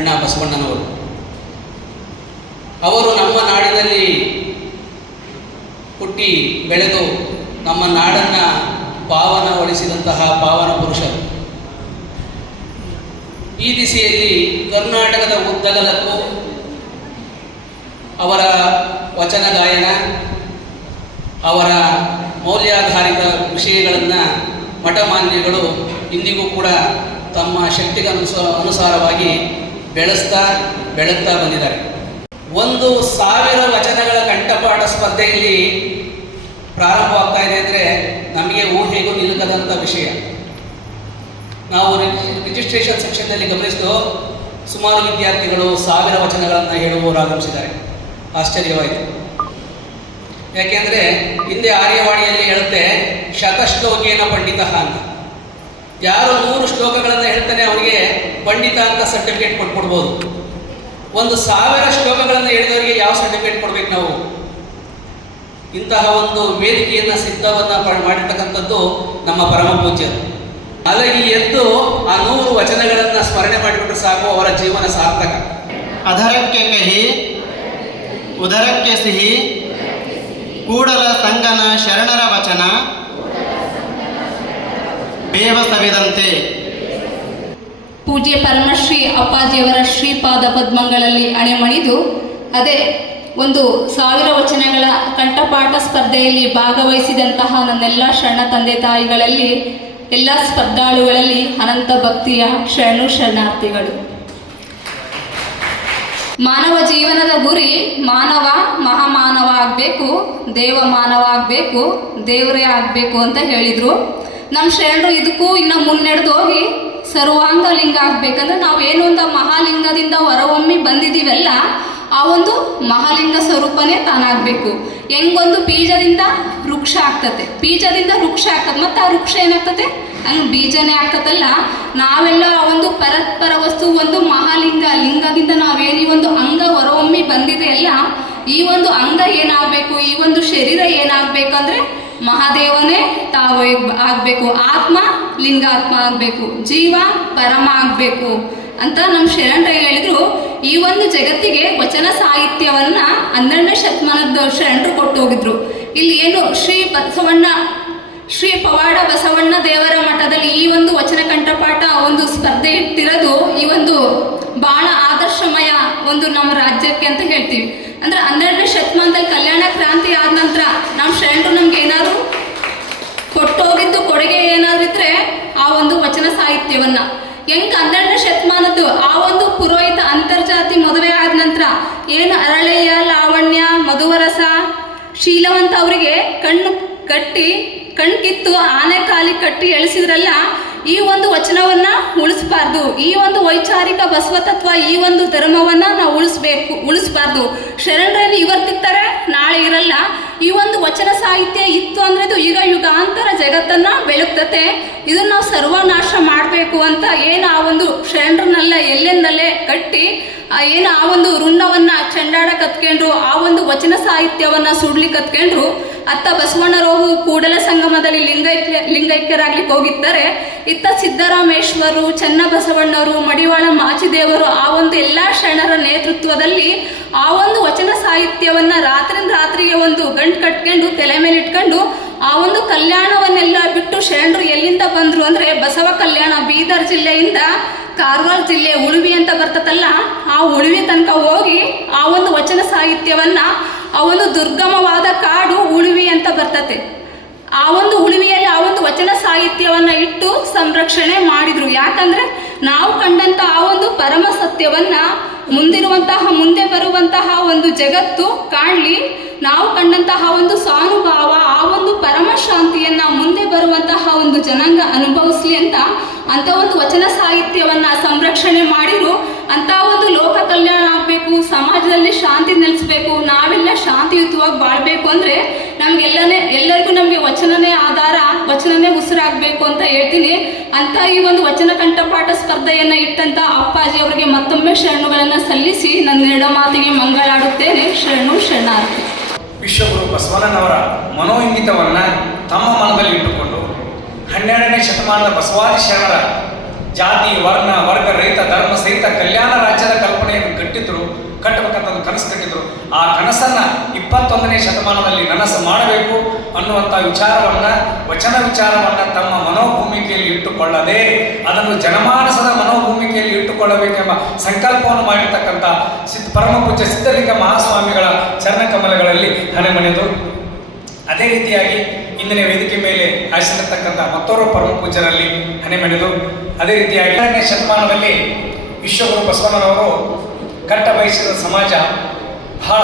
ಅಣ್ಣ ಬಸವಣ್ಣನವರು. ಅವರು ನಮ್ಮ ನಾಡಿನಲ್ಲಿ ಹುಟ್ಟಿ ಬೆಳೆದು ನಮ್ಮ ನಾಡನ್ನು ಪಾವನಗೊಳಿಸಿದಂತಹ ಪಾವನ ಪುರುಷರು. ಈ ದಿಸೆಯಲ್ಲಿ ಕರ್ನಾಟಕದ ಉದ್ದಗಲಕ್ಕೂ ಅವರ ವಚನ ಗಾಯನ, ಅವರ ಮೌಲ್ಯಾಧಾರಿತ ವಿಷಯಗಳನ್ನು ಮಠಮಾನ್ಯಗಳು ಇಂದಿಗೂ ಕೂಡ ತಮ್ಮ ಶಕ್ತಿಗೆ ಅನುಸ ಅನುಸಾರವಾಗಿ ಬೆಳೆಸ್ತಾ ಬೆಳಗ್ತಾ ಬಂದಿದ್ದಾರೆ. ಒಂದು ಸಾವಿರ ವಚನಗಳ ಕಂಠಪಾಠ ಸ್ಪರ್ಧೆಯಲ್ಲಿ ಪ್ರಾರಂಭವಾಗ್ತಾ ಇದೆ ಅಂದರೆ ನಮಗೆ ಊಹೆಗೂ ನಿಲುಕದಂಥ ವಿಷಯ. ನಾವು ರಿಜಿಸ್ಟ್ರೇಷನ್ ಸೆಕ್ಷನ್ನಲ್ಲಿ ಗಮನಿಸಿದ್ದು ಸುಮಾರು ವಿದ್ಯಾರ್ಥಿಗಳು ಸಾವಿರ ವಚನಗಳನ್ನು ಹೇಳುವವರು ಆಗಮಿಸಿದ್ದಾರೆ. ಆಶ್ಚರ್ಯವಾಯಿತು. ಯಾಕೆಂದರೆ ಹಿಂದೆ ಆರ್ಯವಾಣಿಯಲ್ಲಿ ಹೇಳುತ್ತೆ, ಶತಶ್ಲೋಕೇನ ಪಂಡಿತ ಅಂತ. ಯಾರು ನೂರು ಶ್ಲೋಕಗಳನ್ನು ಹೇಳ್ತಾನೆ ಅವರಿಗೆ ಪಂಡಿತ ಅಂತ ಸರ್ಟಿಫಿಕೇಟ್ ಕೊಟ್ಬಿಡ್ಬೋದು. ಒಂದು ಸಾವಿರ ಶ್ಲೋಕಗಳನ್ನು ಹೇಳಿದವರಿಗೆ ಯಾವ ಸರ್ಟಿಫಿಕೇಟ್ ಕೊಡ್ಬೇಕು ನಾವು? ಇಂತಹ ಒಂದು ವೇದಿಕೆಯನ್ನು ಸಿದ್ಧವನ್ನು ಮಾಡಿರ್ತಕ್ಕಂಥದ್ದು ನಮ್ಮ ಪರಮ ಪೂಜ್ಯರು ಅಲಗಿ ಎದ್ದು ಆ ನೂರು ವಚನಗಳನ್ನು ಸ್ಮರಣೆ ಮಾಡಿಬಿಟ್ರೆ ಸಾಕು, ಅವರ ಜೀವನ ಸಾರ್ಥಕ. ಅಧರಕ್ಕೆ ಕಹಿ, ಉದರಕ್ಕೆ ಸಿಹಿ, ಕೂಡಲ ಸಂಗನ ಶರಣರ ವಚನ ಸವಿದಂತೆ. ಪೂಜ್ಯ ಪರಮಶ್ರೀ ಅಪ್ಪಾಜಿಯವರ ಶ್ರೀಪಾದ ಪದ್ಮಗಳಲ್ಲಿ ಅಣೆಮಣಿದು, ಅದೇ ಒಂದು ಸಾವಿರ ವಚನಗಳ ಕಂಠಪಾಠ ಸ್ಪರ್ಧೆಯಲ್ಲಿ ಭಾಗವಹಿಸಿದಂತಹ ನನ್ನೆಲ್ಲ ಶರಣ ತಂದೆ ತಾಯಿಗಳಲ್ಲಿ, ಎಲ್ಲ ಸ್ಪರ್ಧಾಳುಗಳಲ್ಲಿ ಅನಂತ ಭಕ್ತಿಯ ಶರಣು ಶರಣಾರ್ಥಿಗಳು. ಮಾನವ ಜೀವನದ ಗುರಿ ಮಾನವ ಮಹಾಮಾನವ ಆಗಬೇಕು, ದೇವ ಮಾನವ ಆಗಬೇಕು, ದೇವರೇ ಆಗಬೇಕು ಅಂತ ಹೇಳಿದರು. ನಮ್ಮ ಶರಣರು ಇದಕ್ಕೂ ಇನ್ನು ಮುನ್ನಡೆದು ಹೋಗಿ ಸರ್ವಾಂಗ ಲಿಂಗ ಆಗ್ಬೇಕಂದ್ರೆ ನಾವು ಏನು ಒಂದು ಮಹಾಲಿಂಗದಿಂದ ಹೊರಹೊಮ್ಮಿ ಬಂದಿದ್ದೀವಲ್ಲ ಆ ಒಂದು ಮಹಾಲಿಂಗ ಸ್ವರೂಪನೇ ತಾನಾಗಬೇಕು. ಹೆಂಗೊಂದು ಬೀಜದಿಂದ ವೃಕ್ಷ ಆಗ್ತತೆ ಬೀಜದಿಂದ ವೃಕ್ಷ ಆಗ್ತದೆ. ಮತ್ತು ಆ ವೃಕ್ಷ ಏನಾಗ್ತದೆ? ಹಂಗೆ ಬೀಜನೇ ಆಗ್ತದಲ್ಲ. ನಾವೆಲ್ಲ ಆ ಒಂದು ಪರಸ್ಪರ ವಸ್ತು, ಒಂದು ಮಹಾಲಿಂಗ ಲಿಂಗದಿಂದ ನಾವೇನು ಈ ಒಂದು ಅಂಗ ಹೊರಹೊಮ್ಮಿ ಬಂದಿದೆ ಅಲ್ಲ, ಈ ಒಂದು ಅಂಗ ಏನಾಗಬೇಕು? ಈ ಒಂದು ಶರೀರ ಏನಾಗಬೇಕಂದ್ರೆ ಮಹಾದೇವನೇ, ತಾವು ಆಗಬೇಕು. ಆತ್ಮ, ಲಿಂಗಾತ್ಮ ಆಗಬೇಕು. ಜೀವ, ಪರಮ ಆಗಬೇಕು ಅಂತ ನಮ್ಮ ಶರಣರು ಹೇಳಿದ್ರು. ಈ ಒಂದು ಜಗತ್ತಿಗೆ ವಚನ ಸಾಹಿತ್ಯವನ್ನ ಹನ್ನೆರಡನೇ ಶತಮಾನದ ಶರಣರು ಕೊಟ್ಟು ಹೋಗಿದ್ರು ಇಲ್ಲಿ ಏನು ಶ್ರೀ ಬಸವಣ್ಣ ಶ್ರೀ ಪವಾಡ ಬಸವಣ್ಣ ದೇವರ ಮಠದಲ್ಲಿ ಈ ಒಂದು ವಚನ ಕಂಠಪಾಠ ಒಂದು ಸ್ಪರ್ಧೆ ಇಟ್ಟಿರೋದು ಈ ಒಂದು ಬಹಳ ಆದರ್ಶಮಯ ಒಂದು ನಮ್ಮ ರಾಜ್ಯಕ್ಕೆ ಅಂತ ಹೇಳ್ತೀವಿ. ಅಂದ್ರೆ ಹನ್ನೆರಡನೇ ಶತಮಾನದಲ್ಲಿ ಕಲ್ಯಾಣ ಕ್ರಾಂತಿ ಆದ ನಂತರ ನಮ್ಮ ಶರಣರು ನಮ್ಗೆ ಏನಾದ್ರು ಕೊಟ್ಟೋಗಿದ್ದು ಕೊಡುಗೆ ಏನಾದ್ರು ಇದ್ರೆ ಆ ಒಂದು ವಚನ ಸಾಹಿತ್ಯವನ್ನ. ಹೆಂಗ್ ಹನ್ನೆರಡನೇ ಶತಮಾನದ್ದು ಆ ಒಂದು ಪುರೋಹಿತ ಅಂತರ್ಜಾತಿ ಮದುವೆ ಆದ ನಂತರ ಏನು ಅರಳೆಯ ಲಾವಣ್ಯ, ಮಧುವರಸ, ಶೀಲವಂತ ಅವರಿಗೆ ಕಣ್ಣು ಕಟ್ಟಿ ಕಣ್ ಕಿತ್ತು ಆನೆ ಕಾಲಿ ಕಟ್ಟಿ ಎಳಿಸಿದ್ರಲ್ಲ, ಈ ಒಂದು ವಚನವನ್ನ ಉಳಿಸಬಾರ್ದು. ಈ ಒಂದು ವೈಚಾರಿಕ ಬಸವತತ್ವ ಈ ಒಂದು ಧರ್ಮವನ್ನ ನಾವು ಉಳಿಸ್ಬೇಕು, ಉಳಿಸಬಾರ್ದು. ಶರಣರಲ್ಲಿ ಇವತ್ತಿರ್ತಾರೆ, ನಾಳೆ ಇರಲ್ಲ. ಈ ಒಂದು ವಚನ ಸಾಹಿತ್ಯ ಇತ್ತು ಅಂದ್ರೆ ಇದು ಯುಗ ಯುಗಾಂತರ ಜಗತ್ತನ್ನ ಬೆಳಗ್ತತೆ. ಇದನ್ನ ನಾವು ಸರ್ವನಾಶ ಮಾಡಬೇಕು ಅಂತ ಏನು ಆ ಒಂದು ಶರಣರನ್ನೆಲ್ಲ ಎಲ್ಲೆಂದಲ್ಲೇ ಕಟ್ಟಿ ಏನು ಆ ಒಂದು ರುಂಡವನ್ನ ಚೆಂಡಾಡ ಕತ್ಕೊಂಡ್ರು ಆ ಒಂದು ವಚನ ಸಾಹಿತ್ಯವನ್ನ ಸುಡ್ಲಿ ಕತ್ಕೊಂಡ್ರು ಅತ್ತ ಬಸವಣ್ಣರೋವು ಕೂಡಲ ಸಂಗಮದಲ್ಲಿ ಲಿಂಗೈಕ್ಯ, ಲಿಂಗೈಕ್ಯರಾಗ್ಲಿಕ್ಕೆ ಹೋಗಿದ್ದಾರೆ, ಇತ್ತ ಸಿದ್ದರಾಮೇಶ್ವರು, ಚನ್ನಬಸವಣ್ಣರು, ಮಡಿವಾಳ ಮಾಚಿದೇವರು, ಆ ಒಂದು ಎಲ್ಲ ಶರಣರ ನೇತೃತ್ವದಲ್ಲಿ ಆ ಒಂದು ವಚನ ಸಾಹಿತ್ಯವನ್ನ ರಾತ್ರಿಂದ ರಾತ್ರಿಗೆ ಒಂದು ಗಂಟು ಕಟ್ಕೊಂಡು, ತಲೆ ಮೇಲೆ ಇಟ್ಕೊಂಡು, ಆ ಒಂದು ಕಲ್ಯಾಣವನ್ನೆಲ್ಲ ಬಿಟ್ಟು ಶರಣರು ಎಲ್ಲಿಂದ ಬಂದ್ರು ಅಂದ್ರೆ ಬಸವ ಕಲ್ಯಾಣ ಬೀದರ್ ಜಿಲ್ಲೆಯಿಂದ ಕಾರವಾರ ಜಿಲ್ಲೆ ಉಳುವಿ ಅಂತ ಬರ್ತದಲ್ಲ, ಆ ಉಳುವಿ ತನಕ ಹೋಗಿ ಆ ಒಂದು ವಚನ ಸಾಹಿತ್ಯವನ್ನ ಒಂದು ದುರ್ಗಮವಾದ ಕಾಡು ಉಳುವಿ ಅಂತ ಬರ್ತತೆ. ಆ ಒಂದು ಉಳುವಿಯಲ್ಲಿ ಆ ಒಂದು ವಚನ ಸಾಹಿತ್ಯವನ್ನ ಇಟ್ಟು ಸಂರಕ್ಷಣೆ ಮಾಡಿದ್ರು. ಯಾಕಂದ್ರೆ ನಾವು ಕಂಡಂತ ಆ ಒಂದು ಪರಮ ಸತ್ಯವನ್ನ ಮುಂದಿರುವಂತಹ, ಮುಂದೆ ಬರುವಂತಹ ಒಂದು ಜಗತ್ತು ಕಾಣಲಿ, ನಾವು ಕಂಡಂತಹ ಒಂದು ಸಾನುಭಾವ, ಆ ಒಂದು ಪರಮ ಶಾಂತಿಯನ್ನ ಮುಂದೆ ಬರುವಂತಹ ಒಂದು ಜನಾಂಗ ಅನುಭವಿಸ್ಲಿ ಅಂತ ಅಂತ ಒಂದು ವಚನ ಸಾಹಿತ್ಯವನ್ನ ಸಂರಕ್ಷಣೆ ಮಾಡಿರು. ಅಂತ ಒಂದು ಲೋಕ ಕಲ್ಯಾಣ ಆಗಬೇಕು ಸಮಾಜದಲ್ಲಿ ಶಾಂತಿ ನೆಲೆಸಬೇಕು, ನಾವೆಲ್ಲ ಶಾಂತಿಯುತವಾಗಿ ಬಾಳ್ಬೇಕು ಅಂದ್ರೆ ನಮ್ಗೆಲ್ಲನೇ, ಎಲ್ಲರಿಗೂ ನಮಗೆ ವಚನನೇ ಆಧಾರ, ವಚನನೇ ಉಸಿರಾಗಬೇಕು ಅಂತ ಹೇಳ್ತೀನಿ. ಅಂತ ಈ ಒಂದು ವಚನ ಕಂಠಪಾಠ ಸ್ಪರ್ಧೆಯನ್ನ ಇಟ್ಟಂತ ಅಪ್ಪಾಜಿ ಅವರಿಗೆ ಮತ್ತೊಮ್ಮೆ ಶರಣುಗಳನ್ನ ಸಲ್ಲಿಸಿ ನನ್ನ ಎರಡ ಮಾತಿಗೆ ಮಂಗಳಾಡುತ್ತೇನೆ. ಶರಣು ಶರಣಾರ್ಥಿ. ವಿಶ್ವಗುರು ಬಸವಣ್ಣನವರ ಮನೋಇಂಗಿತವನ್ನ ತಮ್ಮ ಮನದಲ್ಲಿ ಇಟ್ಟುಕೊಂಡು ಹನ್ನೆರಡನೇ ಶತಮಾನದ ಬಸವಾದಿ ಶರಣರ ಜಾತಿ, ವರ್ಣ, ವರ್ಗ ರಹಿತ ಧರ್ಮ, ಸಹಿತ ಕಲ್ಯಾಣ ಆ ಕನಸನ್ನ ಇಪ್ಪತ್ತೊಂದನೇ ಶತಮಾನದಲ್ಲಿ ನನಸು ಮಾಡಬೇಕು ಅನ್ನುವಂಥ ವಿಚಾರವನ್ನ, ವಚನ ವಿಚಾರವನ್ನ ತಮ್ಮ ಮನೋಭೂಮಿಕೆಯಲ್ಲಿ ಇಟ್ಟುಕೊಳ್ಳದೆ, ಅದನ್ನು ಜನಮಾನಸದ ಮನೋಭೂಮಿಕೆಯಲ್ಲಿ ಇಟ್ಟುಕೊಳ್ಳಬೇಕೆಂಬ ಸಂಕಲ್ಪವನ್ನು ಮಾಡಿರ್ತಕ್ಕಂಥ ಸಿದ್ಧ ಪರಮ ಪೂಜ್ಯ ಸಿದ್ಧಲಿಂಗ ಮಹಾಸ್ವಾಮಿಗಳ ಚರಣಕಮಲಗಳಲ್ಲಿ ಹಣೆಮಣೆದು ಅದೇ ರೀತಿಯಾಗಿ ಇಂದಿನ ವೇದಿಕೆ ಮೇಲೆ ಆಶಿರತಕ್ಕಂಥ ಮತ್ತೋರ್ವ ಪೂಜ್ಯರಲ್ಲಿ ಹಣೆಮಣಿದು ಅದೇ ರೀತಿಯಾಗಿ ಎರಡನೇ ಶತಮಾನದಲ್ಲಿ ವಿಶ್ವಗುರು ಬಸವಣ್ಣನವರು ಕಟ್ಟ ಬಯಸಿದ ಸಮಾಜ ಬಹಳ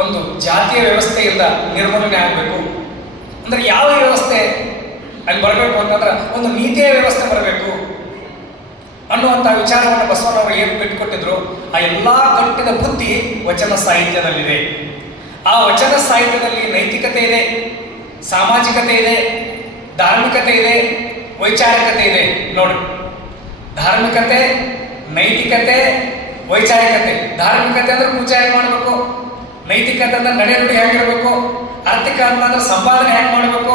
ಒಂದು ಜಾತಿಯ ವ್ಯವಸ್ಥೆಯಿಂದ ನಿರ್ಮೂಲನೆ ಆಗಬೇಕು. ಅಂದ್ರೆ ಯಾವ ವ್ಯವಸ್ಥೆ ಅಲ್ಲಿ ಬರಬೇಕು ಅಂತಂದ್ರೆ ಒಂದು ನೀತಿಯ ವ್ಯವಸ್ಥೆ ಬರಬೇಕು. ಅನ್ನುವಂಥ ವಿಚಾರವನ್ನು ಬಸವನವರು ಏನು ಬಿಟ್ಟುಕೊಟ್ಟಿದ್ರು, ಆ ಎಲ್ಲ ಕಟ್ಟಿದ ಬುದ್ಧಿ ವಚನ ಸಾಹಿತ್ಯದಲ್ಲಿದೆ. ಆ ವಚನ ಸಾಹಿತ್ಯದಲ್ಲಿ ನೈತಿಕತೆ ಇದೆ, ಸಾಮಾಜಿಕತೆ ಇದೆ, ಧಾರ್ಮಿಕತೆ ಇದೆ, ವೈಚಾರಿಕತೆ ಇದೆ. ನೋಡಿ, ಧಾರ್ಮಿಕತೆ, ನೈತಿಕತೆ ವೈಚಾರಿಕತೆ, ಧಾರ್ಮಿಕತೆ ಅಂದ್ರೆ ಪೂಜೆ ಹೆಂಗೆ ಮಾಡಬೇಕು? ನೈತಿಕತೆ ಅಂದ್ರೆ ನಡೆ ನುಡಿ ಹೇಗಿರಬೇಕು ಆರ್ಥಿಕ ಅಂತಂದ್ರೆ ಸಂಪಾದನೆ ಹೇಗೆ ಮಾಡಬೇಕು?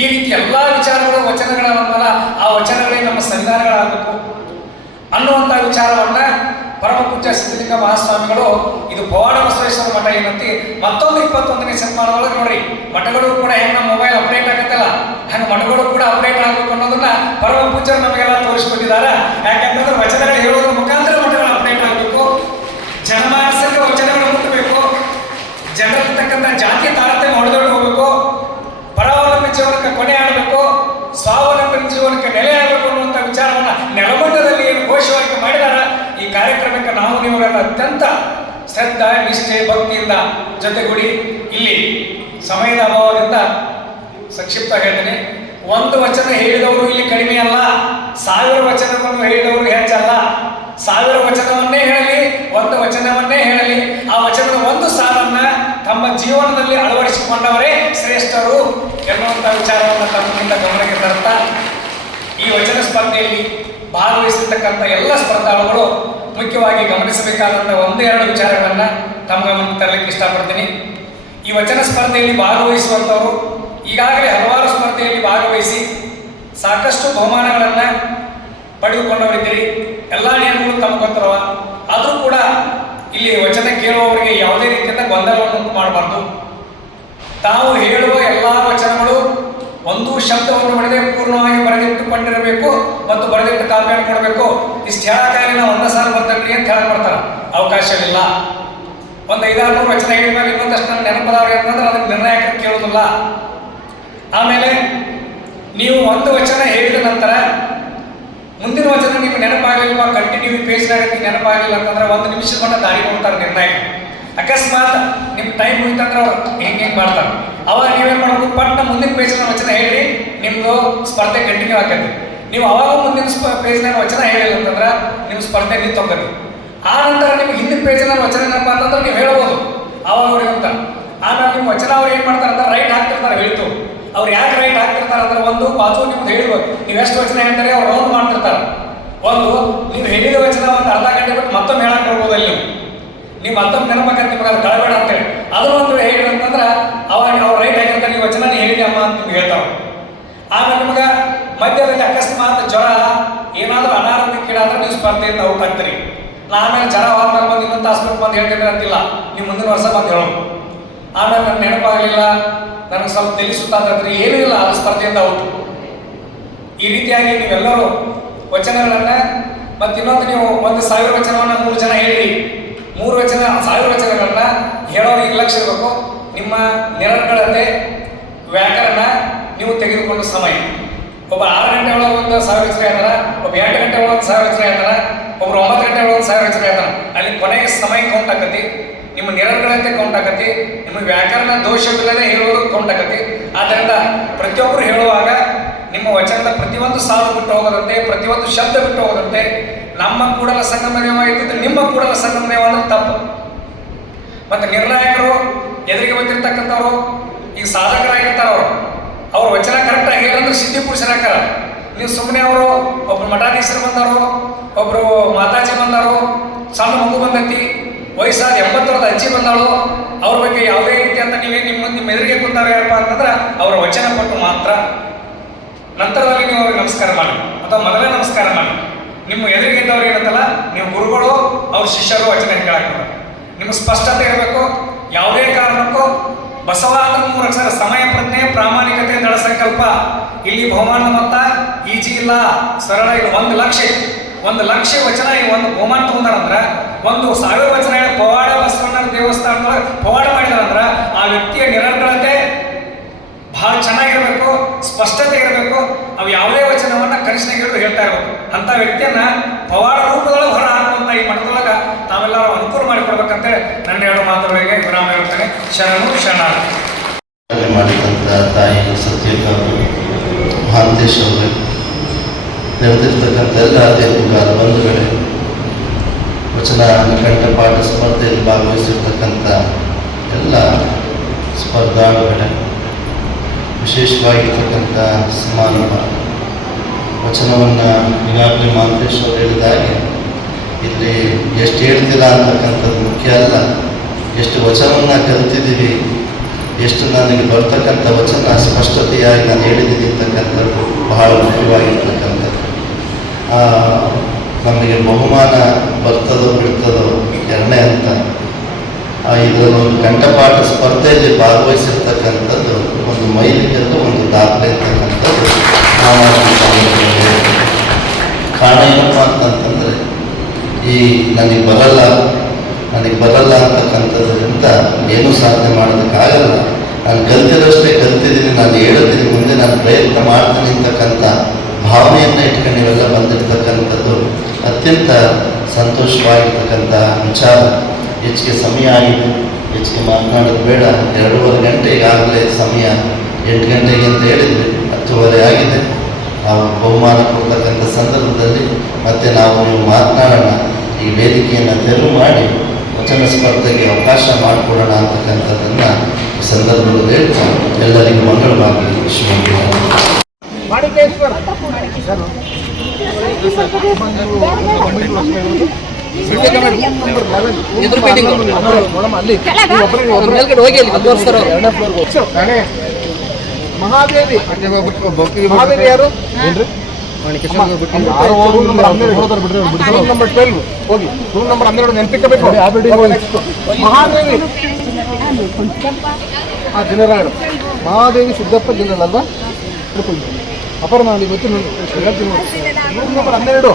ಈ ರೀತಿ ಎಲ್ಲ ವಿಚಾರಗಳು ವಚನಗಳಲ್ಲ ಆ ವಚನಗಳೇ ನಮ್ಮ ಸಂವಿಧಾನಗಳಾಗಬೇಕು. ಅನ್ನುವಂಥ ವಿಚಾರವನ್ನ ಪರಮ ಪೂಜ್ಯ ಸಿದ್ಧಲಿಂಗ ಮಹಾಸ್ವಾಮಿಗಳು ಇದು ಪವಾಡ ಬಸವೇಶ್ವರ ಮಠ ಏನಂತಿ, ಮತ್ತೊಂದು ಇಪ್ಪತ್ತೊಂದನೇ ಶತಮಾನದೊಳಗೆ ನೋಡ್ರಿ, ಮಠಗಳು ಕೂಡ ಹೆಂಗ ಮೊಬೈಲ್ ಅಪ್ಡೇಟ್ ಆಗತ್ತಲ್ಲ, ಹಂಗ ಮಠಗಳು ಕೂಡ ಅಪ್ಡೇಟ್ ಆಗಬೇಕು ಅನ್ನೋದನ್ನ ಪರಮ ಪೂಜ್ಯರು ನಮಗೆಲ್ಲ ತೋರಿಸ್ಕೊಟ್ಟಿದ್ದಾರೆ ಯಾಕಂತಂದ್ರೆ ವಚನಗಳು ಹೇಳೋದ್ರ ಮುಖಾಂತರ ಮಠಗಳು ಅಪ್ಡೇಟ್ ಆಗಬೇಕು ಜನಮಾನಸಕ್ಕೆ ವಚನಗಳು ಮುಟ್ಟಬೇಕು ಜನರಲ್ಲಿರ್ತಕ್ಕಂಥ ಜಾತಿ ತಾರತಮ್ಯ ಹೊಡೆದೊಳಗೆ ಹೋಗಬೇಕು, ಪರಾವಲಂಬಿ ಜೀವನಕ್ಕೆ ಕೊನೆ ಆಗಬೇಕು ಸ್ವಾವಲಂಬಿ ಜೀವನಕ್ಕೆ ನೆಲೆ ಆಗಬೇಕು ಅನ್ನುವಂಥ ವಿಚಾರವನ್ನು ನೆಲಮಟ್ಟದಲ್ಲಿ ಏನು ಘೋಷವಾಕ್ಯ ಮಾಡಿದಾರ, ಈ ಕಾರ್ಯಕ್ರಮಕ್ಕೆ ನಾವು ನೀವುಗಳ ಅತ್ಯಂತ ಶ್ರದ್ಧಾ, ನಿಷ್ಠೆ, ಭಕ್ತಿಯಿಂದ ಜೊತೆಗೂಡಿ ಇಲ್ಲಿ ಸಮಯದ ಅಭಾವದಿಂದ ಸಂಕ್ಷಿಪ್ತ ಹೇಳ್ತೇನೆ. ಒಂದು ವಚನ ಹೇಳಿದವರು ಇಲ್ಲಿ ಕಡಿಮೆ ಅಲ್ಲ, ಸಾವಿರ ವಚನವನ್ನು ಹೇಳಿದವರು ಹೆಚ್ಚಲ್ಲ ಸಾವಿರ ವಚನವನ್ನೇ ಹೇಳಲಿ, ಒಂದು ವಚನವನ್ನೇ ಹೇಳಲಿ. ಆ ವಚನದ ಒಂದು ಸಾಲನ್ನ ತಮ್ಮ ಜೀವನದಲ್ಲಿ ಅಳವಡಿಸಿಕೊಂಡವರೇ ಶ್ರೇಷ್ಠರು ಎನ್ನುವಂಥ ವಿಚಾರವನ್ನು ತಮ್ಮಿಂದ ಗಮನಕ್ಕೆ ತರ್ತಾ, ಈ ವಚನ ಸ್ಪರ್ಧೆಯಲ್ಲಿ ಭಾಗವಹಿಸಿರ್ತಕ್ಕಂಥ ಎಲ್ಲ ಸ್ಪರ್ಧಾಳುಗಳು ಮುಖ್ಯವಾಗಿ ಗಮನಿಸಬೇಕಾದಂಥ ಒಂದೆರಡು ವಿಚಾರಗಳನ್ನ ತಮ್ಮ ಗಮನಕ್ಕೆ ತರಲಿಕ್ಕೆ ಇಷ್ಟಪಡ್ತೀನಿ. ಈ ವಚನ ಸ್ಪರ್ಧೆಯಲ್ಲಿ ಭಾಗವಹಿಸುವಂಥವರು ಈಗಾಗಲೇ ಹಲವಾರು ಸ್ಪರ್ಧೆಯಲ್ಲಿ ಭಾಗವಹಿಸಿ ಸಾಕಷ್ಟು ಬಹುಮಾನಗಳನ್ನು ಪಡೆದುಕೊಂಡವರಿದ್ದೀರಿ. ಎಲ್ಲ ನಿಯಮಗಳು ತಮ್ಮ ಗೊತ್ತಿರವ ಆದರೂ ಕೂಡ ಇಲ್ಲಿ ವಚನ ಕೇಳುವವರಿಗೆ ಯಾವುದೇ ರೀತಿಯಿಂದ ಗೊಂದಲವನ್ನು ಮಾಡಬಾರ್ದು. ತಾವು ಹೇಳುವ ಎಲ್ಲ ವಚನಗಳು ಒಂದು ಶಬ್ದವನ್ನು ಬಿಡದೆ ಪೂರ್ಣವಾಗಿ ಬರೆದಿಟ್ಟುಕೊಂಡಿರಬೇಕು ಮತ್ತು ಬರೆದಿಟ್ಟು ಕಾಪಿಯನ್ನು ಕೊಡಬೇಕು. ಇಷ್ಟು ಹೇಳಕ್ಕಾಗಿ ನಾವು ಒಂದ ಸಾಲ ಬರ್ತಕ್ಕಿ ಅಂತ ಬರ್ತಾರೆ ಅವಕಾಶವಿಲ್ಲ. ಒಂದು ಐದಾರು ನೂರು ವಚನ ಹೇಳಿದ್ಮೇಲೆ ಇನ್ನೊಂದಷ್ಟು ನನ್ನ ನೆನಪದವ್ರು ಏನಂದ್ರೆ ಅದಕ್ಕೆ ನಿರ್ಣಾಯಕ ಕೇಳೋದಿಲ್ಲ ಆಮೇಲೆ ನೀವು ಒಂದು ವಚನ ಹೇಳಿದ ನಂತರ ಮುಂದಿನ ವಚನ ನಿಮ್ಗೆ ನೆನಪಾಗಲಿಲ್ಲ ಕಂಟಿನ್ಯೂ ಪೇಜ್ನಾಗ ನೆನಪಾಗಲಿಲ್ಲ ಅಂತಂದ್ರೆ ಒಂದು ನಿಮಿಷ ಮಟ್ಟ ದಾರಿ ಕೊಡ್ತಾರೆ ನಿರ್ಣಯ ಅಕಸ್ಮಾತ್ ನಿಮ್ಮ ಟೈಮ್ ಮುಗಿತಂದ್ರೆ ಅವ್ರು ಹೆಂಗೆ ಹೆಂಗೆ ಮಾಡ್ತಾರೆ? ಅವಾಗ ನೀವೇನು ಮಾಡಬೇಕು? ಪಟ್ಟ ಮುಂದಿನ ಪೇಜ್ನ ವಚನ ಹೇಳಿ ನಿಮ್ಮದು ಸ್ಪರ್ಧೆ ಕಂಟಿನ್ಯೂ ಆಗತ್ತೆ ನೀವು ಅವಾಗ ಮುಂದಿನ ಪೇಜ್ನಾಗ ವಚನ ಹೇಳಿಲ್ಲ ಅಂತಂದ್ರೆ ನಿಮ್ಮ ಸ್ಪರ್ಧೆ ನಿಂತೋಗತ್ತೆ ಆ ನಂತರ ನಿಮ್ಗೆ ಹಿಂದಿನ ಪೇಜ್ನ ವಚನ ಏನಪ್ಪ ಅಂತಂದ್ರೆ ನೀವು ಹೇಳ್ಬೋದು. ಅವಾಗ ಅವ್ರಿಗೆ ಅಂತ. ಆಮೇಲೆ ನಿಮ್ಮ ವಚನ ಅವ್ರು ಏನು ಮಾಡ್ತಾರೆ ಅಂದ್ರೆ ರೈಟ್ ಹಾಕ್ತಿರ್ತಾರೆ, ಹೇಳ್ತು. ಅವ್ರು ಯಾಕೆ ರೈಟ್ ಹಾಕ್ತಿರ್ತಾರೆ ಅಂದ್ರೆ ಒಂದು ಬಾಜು ನಿಮ್ಗೆ ಹೇಳುವ ನೀವು ಎಷ್ಟು ವಚನ ಹೇಳ್ತಾರೆ ಅವ್ರು ರೌಂಡ್ ಮಾಡ್ತಿರ್ತಾರೆ. ಒಂದು, ನೀವು ಹೇಳಿದ ವಚನ ಒಂದು ಅರ್ಧ ಗಂಟೆ ಬಿಟ್ಟು ಮತ್ತೊಮ್ಮೆ ಹೇಳಕ್ ಬರ್ಬೋದು ಅಲ್ಲಿ ನೀವು. ಮತ್ತೊಮ್ಮೆ ನೆನಪಕ್ಕಂತ ನಿಮ್ಗೆ ಅದು ಕಳಬೇಡ ಅಂತೇಳಿ ಅದನ್ನ ಒಂದು ಹೇಳಿ ಅಂತಂದ್ರೆ, ಅವಾಗ ಅವ್ರು ರೈಟ್ ಹಾಕಿರ್ತಾರೆ, ನೀವು ವಚನ ಹೇಳಿದೆ ಅಮ್ಮ ಅಂತ ನಿಮ್ಗೆ ಹೇಳ್ತಾವ ಆಮೇಲೆ ನಿಮ್ಗೆ ಮಧ್ಯದಲ್ಲಿ ಅಕಸ್ಮಾತ್ ಜ್ವರ, ಏನಾದ್ರೂ ಅನಾರೋಗ್ಯಕ್ಕೀಡಾದ್ರೆ ನೀವು ಸ್ಪರ್ಧೆಯಿಂದ ಔಟ್ ಆಗ್ತೀರಿ ನಾ ಆಮೇಲೆ ಜ್ವರ ಹೋದ್ಮೇಲೆ ಬಂದು ಇನ್ನೊಂದು ತಾಸು ಬಂದು ಹೇಳ್ತಿದ್ರೆ ಅಂತಿಲ್ಲ. ನೀವು ಮುಂದಿನ ವರ್ಷ ಬಂದು ಹೇಳೋದು ಆಮೇಲೆ ನನ್ನ ನೆನಪಾಗಲಿಲ್ಲ, ನನಗೆ ಸ್ವಲ್ಪ ತಿಳಿಸುತ್ತಾ ಅಂತಂದ್ರೆ ಏನೂ ಇಲ್ಲ, ಅದು ಸ್ಪರ್ಧೆಯಿಂದ ಹೌದು ಈ ರೀತಿಯಾಗಿ ನೀವೆಲ್ಲರೂ ವಚನಗಳನ್ನ ಮತ್ತೆ ಇನ್ನೊಂದು ನೀವು ಒಂದು ಸಾವಿರ ವಚನವನ್ನ ಮೂರು ಜನ ಹೇಳಿ ಮೂರು ವಚನ, ಸಾವಿರ ವಚನಗಳನ್ನ ಹೇಳೋರಿಗೆ ಲಕ್ಷ ಇರಬೇಕು. ನಿಮ್ಮ ನಿರರ್ಗಳತೆ, ವ್ಯಾಕರಣ ನೀವು ತೆಗೆದುಕೊಂಡ ಸಮಯ. ಒಬ್ಬ ಆರು ಗಂಟೆ ಒಳಗೆ ಒಂದು ಸಾವಿರ ವಚನ ಹೇಳ್ತಾರ ಒಬ್ಬ ಎಂಟು ಗಂಟೆ ಒಳಗೆ ಒಂದು ಸಾವಿರ ವಚನ ಹೇಳ್ತಾರ ಒಬ್ರು ಒಂಬತ್ತು ಗಂಟೆ ಒಳಗೆ ಒಂದು ಸಾವಿರ ವಚನ ಹೇಳ್ತಾರ ಅಲ್ಲಿ ಕೊನೆಗೆ ಸಮಯ ಕೌಂಟ್ ನಿಮ್ಮ ನಿರಂತರತೆ ಕೌಂಟ್ ನಿಮಗೆ ನಿಮ್ಮ ವ್ಯಾಕರಣ ದೋಷವಿಲ್ಲದೆ ಹೇಳುವುದು ಕೌಂಟ್ ಆದ್ದರಿಂದ ಪ್ರತಿಯೊಬ್ಬರು ಹೇಳುವಾಗ ನಿಮ್ಮ ವಚನದ ಪ್ರತಿಯೊಂದು ಸಾಲು ಬಿಟ್ಟು ಹೋಗದಂತೆ, ಪ್ರತಿಯೊಂದು ಶಬ್ದ ಬಿಟ್ಟು ಹೋಗದಂತೆ, ನಮ್ಮ ಕೂಡಲ ಸಂಗಮನೇವ ಇದ್ದಿದ್ರೆ ನಿಮ್ಮ ಕೂಡಲ ಸಂಗಮನೇವ ಅಂದ್ರೆ ತಪ್ಪು. ಮತ್ತು ನಿರ್ಣಾಯಕರು, ಎದುರಿಗೆ ಬಂದಿರತಕ್ಕಂಥವ್ರು, ಈಗ ಸಾಧಕರಾಗಿರ್ತಾರ, ಅವರು ಅವ್ರ ವಚನ ಕರೆಕ್ಟಾಗಿ ಹೇಳಂದ್ರೆ ಸಿದ್ಧಿ ಪುರುಷರಾಕಾರ ನೀವು ಸುಮ್ಮನೆ ಅವರು, ಒಬ್ರು ಮಠಾಧೀಶರು ಬಂದರು ಒಬ್ಬರು ಮಾತಾಜಿ ಬಂದರು, ಸಣ್ಣ ಮಗು ಬಂದೈತಿ ವಯಸ್ಸಾದ ಎಂಬತ್ತರದ ಅಜ್ಜಿ ಬಂದಾಳು. ಅವ್ರ ಬಗ್ಗೆ ಯಾವುದೇ ರೀತಿ ಅಂತ ನೀವೇ ನಿಮ್ಮ ನಿಮ್ಮ ಎದುರಿಗೆ ಕುಂತಾರೆ ಯಾರಪ್ಪ ಅಂತಂದ್ರೆ ಅವರ ವಚನ ಕೊಟ್ಟು ಮಾತ್ರ ನಂತರದಲ್ಲಿ ನೀವು ಅವ್ರಿಗೆ ನಮಸ್ಕಾರ ಮಾಡಿ ಅಥವಾ ಮೊದಲೇ ನಮಸ್ಕಾರ ಮಾಡಿ. ನಿಮ್ಮ ಎದುರಿಗೆ ಇದ್ದವ್ರು ಏನಂತಲ್ಲ, ನೀವು ಗುರುಗಳು, ಅವ್ರ ಶಿಷ್ಯರು ವಚನ ಕೇಳಕ್ಕೆ ನಿಮ್ಮ ಸ್ಪಷ್ಟತೆ ಇರಬೇಕು, ಯಾವುದೇ ಕಾರಣಕ್ಕೂ ಬಸವ ಅಂದ್ರೆ ಮೂರು ಅಕ್ಷರ ಸಮಯ ಪ್ರಜ್ಞೆ, ಪ್ರಾಮಾಣಿಕತೆ, ದೃಢ ಸಂಕಲ್ಪ, ಇಲ್ಲಿ ಬಹುಮಾನ ಮೊತ್ತ ಈಜಿ ಇಲ್ಲ ಸರಳ ಇದು ಒಂದು ಲಕ್ಷ. ಒಂದು ಲಕ್ಷ ವಚನ ಈ ಒಂದು ಬಹುಮಾನ ತಗೊಂಡಾರಂದ್ರ ಒಂದು ಸಾವಿರ ವಚನ ಪವಾಡ ಬಸವಣ್ಣನ ದೇವಸ್ಥಾನದೊಳಗೆ ಪವಾಡ ಮಾಡಿದಾರಂದ್ರ ಆ ವ್ಯಕ್ತಿಯ ನಿರಂತರತೆ ಬಹಳ ಚೆನ್ನಾಗಿರ್ಬೇಕು, ಸ್ಪಷ್ಟತೆ ಇರಬೇಕು, ಅವು ಯಾವುದೇ ವಚನವನ್ನ ಕನಿಷ್ಠಗಿರೋದು ಹೇಳ್ತಾ ಇರಬೇಕು. ಅಂತ ವ್ಯಕ್ತಿಯನ್ನ ಪವಾಡ ರೂಪದೊಳಗೆ ಹೊರ ಹಾಕುವಂತ ಈ ಮಠದೊಳಗ ತಾವೆಲ್ಲರೂ ಅನುಕೂಲ ಮಾಡಿಕೊಡ್ಬೇಕಂತೇಳಿ ನನ್ನ ಎರಡು ಮಾತುಗಳಿಗೆ ವಿರಾಮ ಹೇಳ್ತೇನೆ. ಶರಣು ಶರಣ ಮಾಡಿದಂತ ತಾಯಿ ಸತ್ಯಕ ಮಹಾಂತೇಶ್ ಅವರು ಎಲ್ಲ ದೇವರುಗಾದ ಬಂಧುಗಳೇ ವಚನ ಕಂಠಪಾಠ ಸ್ಪರ್ಧೆಯಲ್ಲಿ ಭಾಗವಹಿಸಿರ್ತಕ್ಕಂಥ ಎಲ್ಲ ಸ್ಪರ್ಧಾಳುಗಳೇ, ವಿಶೇಷವಾಗಿರ್ತಕ್ಕಂಥ ಸಮಾರಂಭ ವಚನವನ್ನು ಈಗಾಗಲೇ ಮಾಂತೇಶ್ ಅವರು ಹೇಳಿದ ಹಾಗೆ, ಇಲ್ಲಿ ಎಷ್ಟು ಹೇಳ್ತೀರಾ ಅಂತಕ್ಕಂಥದ್ದು ಮುಖ್ಯ ಅಲ್ಲ. ಎಷ್ಟು ವಚನವನ್ನು ಕಲ್ತಿದ್ದೀವಿ, ಎಷ್ಟು ನನಗೆ ಬರ್ತಕ್ಕಂಥ ವಚನ ಸ್ಪಷ್ಟತೆಯಾಗಿ ನಾನು ಹೇಳಿದ್ದೀನಿ ಅಂತಕ್ಕಂಥದ್ದು ಬಹಳ ಮುಖ್ಯವಾಗಿರ್ತಕ್ಕಂಥದ್ದು. ನಮಗೆ ಬಹುಮಾನ ಬರ್ತದೋ ಬಿಡ್ತದೋ ಎರಡನೇ ಅಂತ ಆ, ಇದರಲ್ಲಿ ಒಂದು ಕಂಠಪಾಠ ಸ್ಪರ್ಧೆಯಲ್ಲಿ ಭಾಗವಹಿಸಿರ್ತಕ್ಕಂಥದ್ದು ಒಂದು ಮೈಲಿಗೆಲ್ಲ ಒಂದು ದಾಖಲೆ ಇರ್ತಕ್ಕಂಥದ್ದು ಕಾರಣ ಏನಪ್ಪ ಅಂತಂತಂದರೆ ಈ ನನಗೆ ಬರಲ್ಲ ನನಗೆ ಬರಲ್ಲ ಅಂತಕ್ಕಂಥದ್ರಿಂದ ಏನೂ ಸಾಧನೆ ಮಾಡೋದಕ್ಕಾಗಲ್ಲ. ನಾನು ಕಲ್ತಿರೋಷ್ಟೇ ಕಲ್ತಿದ್ದೀನಿ ನಾನು ಹೇಳ್ತೀನಿ ಮುಂದೆ ನಾನು ಪ್ರಯತ್ನ ಮಾಡ್ತೀನಿ ಅಂತಕ್ಕಂಥ ಭಾವನೆಯನ್ನು ಇಟ್ಕೊಂಡು ಇವೆಲ್ಲ ಬಂದಿರ್ತಕ್ಕಂಥದ್ದು ಅತ್ಯಂತ ಸಂತೋಷವಾಗಿರ್ತಕ್ಕಂಥ ವಿಚಾರ. ಹೆಚ್ಚಿಗೆ ಸಮಯ ಆಗಿದೆ. ಹೆಚ್ಚಿಗೆ ಮಾತನಾಡೋದು ಬೇಡ. ಎರಡೂವರೆ ಗಂಟೆ ಈಗಾಗಲೇ ಸಮಯ. ಎಂಟು ಗಂಟೆಗೆ ಅಂತ ಹೇಳಿದ್ವಿ. ಹತ್ತುವರೆ ಆಗಿದೆ. ನಾವು ಬಹುಮಾನ ಕೊಡ್ತಕ್ಕಂಥ ಸಂದರ್ಭದಲ್ಲಿ ಮತ್ತೆ ನಾವು ನೀವು ಮಾತನಾಡೋಣ. ಈ ವೇದಿಕೆಯನ್ನು ತೆರವು ಮಾಡಿ ವಚನ ಸ್ಪರ್ಧೆಗೆ ಅವಕಾಶ ಮಾಡಿಕೊಡೋಣ ಅಂತಕ್ಕಂಥದ್ದನ್ನು ಸಂದರ್ಭದಲ್ಲಿ ಹೇಳ್ತಾ ಎಲ್ಲರಿಗೂ ಮಂಗಳವಾಗಲಿ. ಶಿವಮೊಗ್ಗ ಮಹಾದೇವಿ. ಮಹಾದೇವಿ ಯಾರು? ರೂಮ್ ನಂಬರ್ ಟ್ವೆಲ್ವ್ ಹೋಗಿ. ರೂಮ್ ನಂಬರ್ ಹನ್ನೆರಡು ನೆನಪಿಟ್ಟಬೇಕು ಮಹಾದೇವಿ. ಆ ಮಹಾದೇವಿ ಸಿದ್ದಪ್ಪ ಜನರಲ್ ಅಲ್ವಾ ಅಲ್ಲಿ ಗೊತ್ತು ನೋಡಿ. ಹೇಳ್ತೀನಿ ಹನ್ನೆರಡು.